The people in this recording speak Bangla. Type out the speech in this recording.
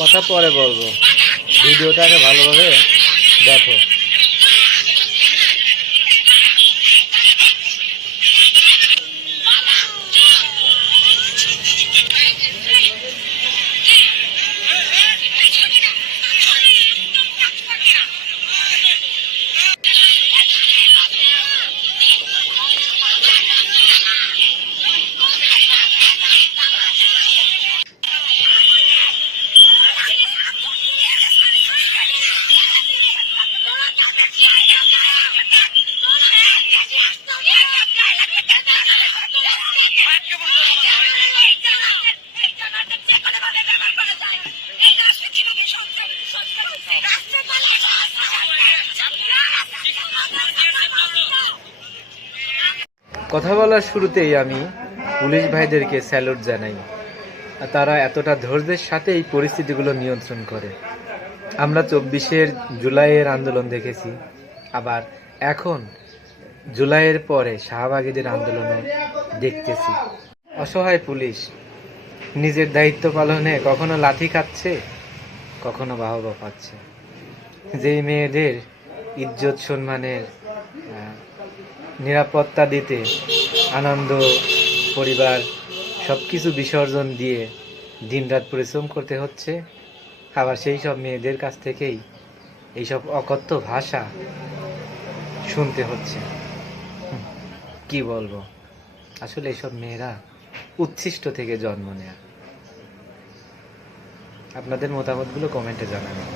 কথা পরে বলবো, ভিডিওটাকে ভালোভাবে দেখো। কথা বলার শুরুতেই আমি পুলিশ ভাইদেরকে স্যালুট জানাই। তারা এতটা ধৈর্যের সাথে এই পরিস্থিতিগুলো নিয়ন্ত্রণ করে। আমরা 24 জুলাইয়ের আন্দোলন দেখেছি, আবার এখন জুলাইয়ের পরে শাহবাগীদের আন্দোলনও দেখতেছি। অসহায় পুলিশ নিজের দায়িত্ব পালনে কখনো লাঠি খাচ্ছে, কখনো বাহবা পাচ্ছে। যেই মেয়েদের ইজ্জত সম্মানের নিরাপত্তা দিতে আনন্দ, পরিবার সব কিছু বিসর্জন দিয়ে দিনরাত পরিশ্রম করতে হচ্ছে, আবার সেই সব মেয়েদের কাছ থেকেই এইসব অকথ্য ভাষা শুনতে হচ্ছে। কি বলবো, আসলে এইসব মেয়েরা উচ্ছিষ্ট থেকে জন্ম নেয়া। আপনাদের মতামতগুলো কমেন্টে জানাবেন।